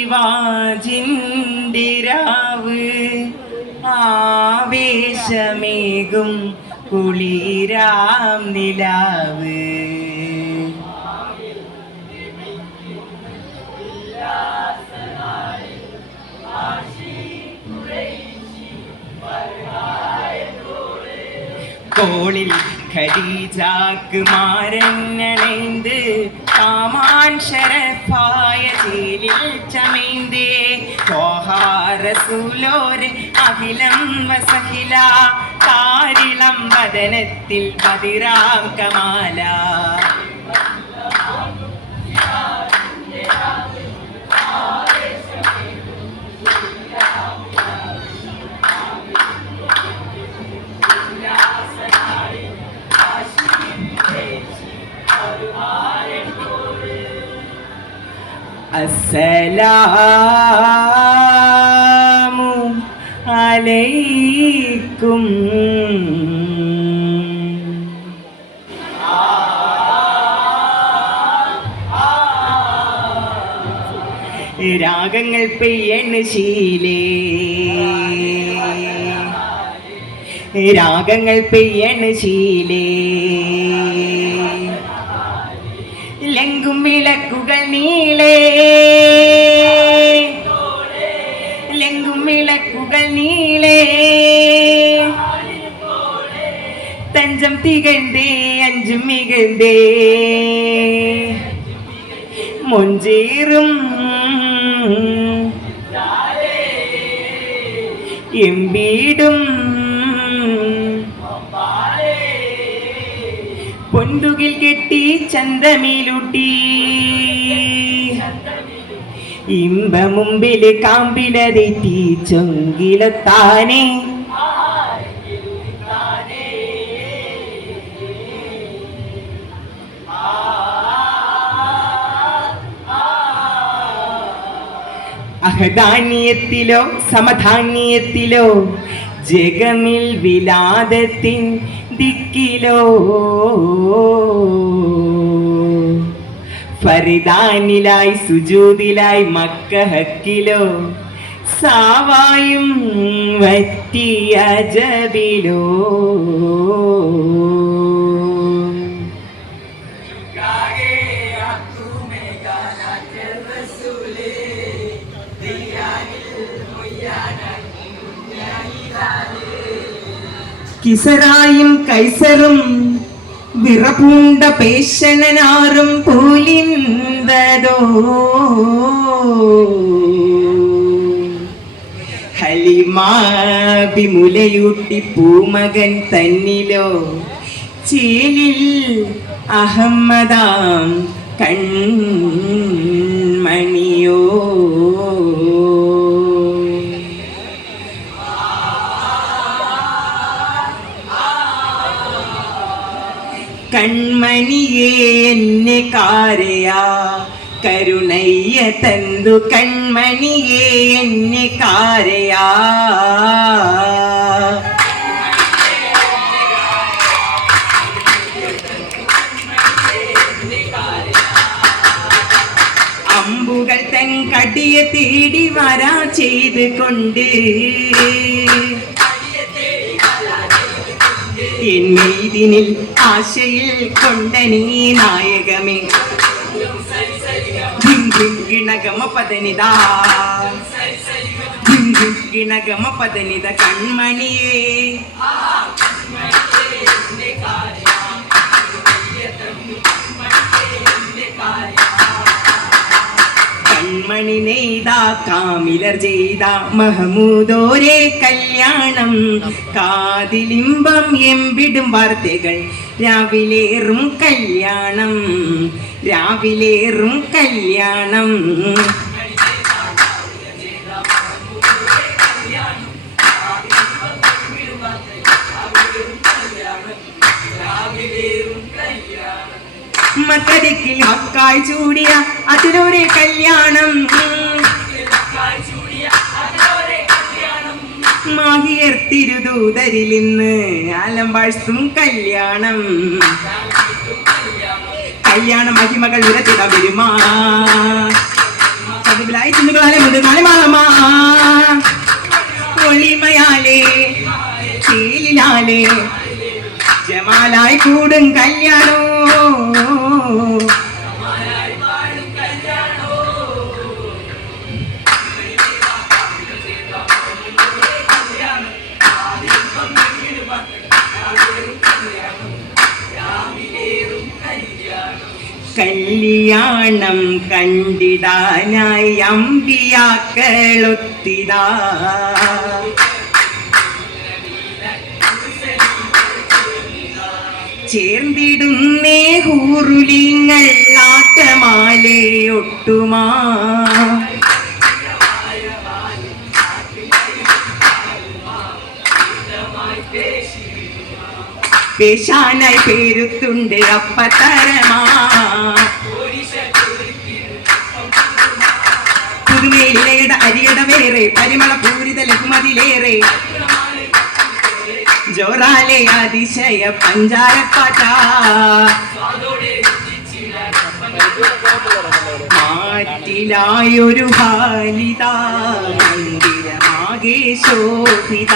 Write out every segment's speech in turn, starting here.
ശിവാജിന്തിരാവ്. ആവേശമേകും കുളിരാം നിലാവ്. കോളിൽ ഖരീജാക്ക് മാരനണൈந்து കാമാൻ ഷരഫായ ചേലിൽ ചമൈന്തേ. റസൂലോര് അഖിലം വസഹില. കാരിളം വദനത്തിൽ പതിറാം കമാല അസ്സലാമു അലൈക്കും. രാഗങ്ങൾ പെയ്യണ് ശീലേ. രാഗങ്ങൾ പെയ്യണ് ശീലേ. വിളങ്ങും വിളക്കുകൾ നീളേ. ലെങ്കും വിളക്കുകൾ നീളേ. തഞ്ചം തികണ്ടേ അഞ്ചും മികണ്ടേ. മൊഞ്ചേറും പൊന്തുകിൽ കെട്ടി ചന്തമേലൂട്ടി ഇമ്പ മുമ്പിൽ കാമ്പിലതെത്തി ചൊങ്കിലെത്താനേ. അഹധാന്യത്തിലോ സമധാന്യത്തിലോ ജഗമിൽ വിലാദത്തിൻ ദിക്കിലോ. ഫരിദാനിലായി സുജൂതിലായി മക്ക ഹക്കിലോ സാവായും വറ്റിയ ജബിലോ. കിസറായും കൈസറും വിറപൂണ്ട പേശണനാറും പൂലിന്തതോ ഹലിമാലയൂട്ടി പൂമകൻ തന്നിലോ. ചേലിൽ അഹമ്മദാം കൺമണിയോ. കൺമണിയേ എന്നെ കാരയാ. കരുണയ്യ തന്തു കൺമണിയേ എന്നെ കാരയാ. അമ്പുകൾ തൻ കടിയെ തേടി വരാ ചെയ്ത് കൊണ്ട് என் மீதினில் ஆசையில் கொண்ட நீ நாயகமே. கிணகம பதனிதா. கிணகம பதனித கண்மணியே. கண்மணினே കാമിലർ ചെയ്ത മഹമൂദോരെ കല്യാണം. കാതിലിമ്പം എമ്പിടും വാർത്തകൾ രാവിലേറും കല്യാണം. രാവിലേറും കല്യാണം. മക്കരിക്കിൽ മക്കായി ചൂടിയ അതിലൊരു കല്യാണം. മാഹിയർ തിരുദൂതരിൽ ഇന്ന്. ആലമ്പാഴ്സും കല്യാണം. കല്യാണ മഹിമകൾ നിരത്തിട വരുമാ പതിവിലായി ചിന്തുകളാലെ മുതൽ നാളെ മാളമാ ഒളിമയാലേ ചീലിലാലേ ജമാലായി കൂടും കല്യാണോ? കല്യാണം കണ്ടിടാനായി അമ്പിയാക്കളൊത്തിടാ. ചേർന്നിടുന്നേ ഹൂറുലിങ്ങൾ ആട്ടമാലേ ഒട്ടുമാ പേശാനായി പേരുത്തുണ്ട് അപ്പത്തരമാ പുതുമയിലയുടെ അരിയട വേറെ പരിമള പൂരിത ലഘുമതിലേറെ. ജോറാലെ അതിശയ പഞ്ചാരപ്പാട്ട മാറ്റിലായൊരു ബാലിത മന്ദിരമാകെ ശോഭിത.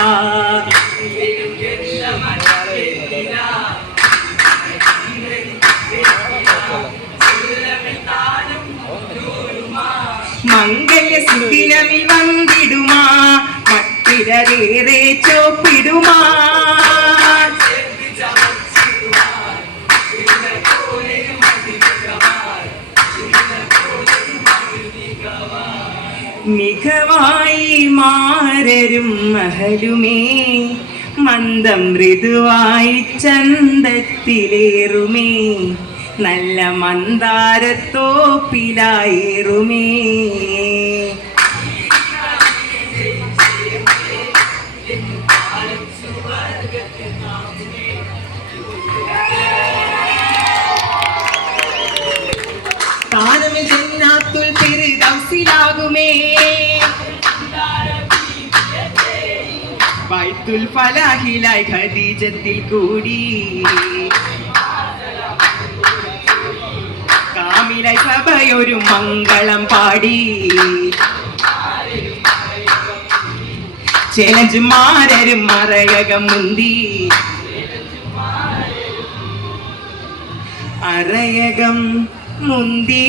സുദിനമിൽ വന്നിടുമാ മറ്റിരേറെ ചോപ്പിടുമാ. മികവായി മാരരും മഹലുമേ മന്ദം മൃദുവായി ചന്തത്തിലേറുമേ നല്ല മന്ദാരത്തോപ്പിലായേറുമേ. ഫലാഹിലായി ഖദീജത്തിൽ കൂടി. കാമില സഭയൊരു മംഗളം പാടി. ചേലഞ്ച് മാരരും മറയകം മുന്തി. അറയകം മുന്തി.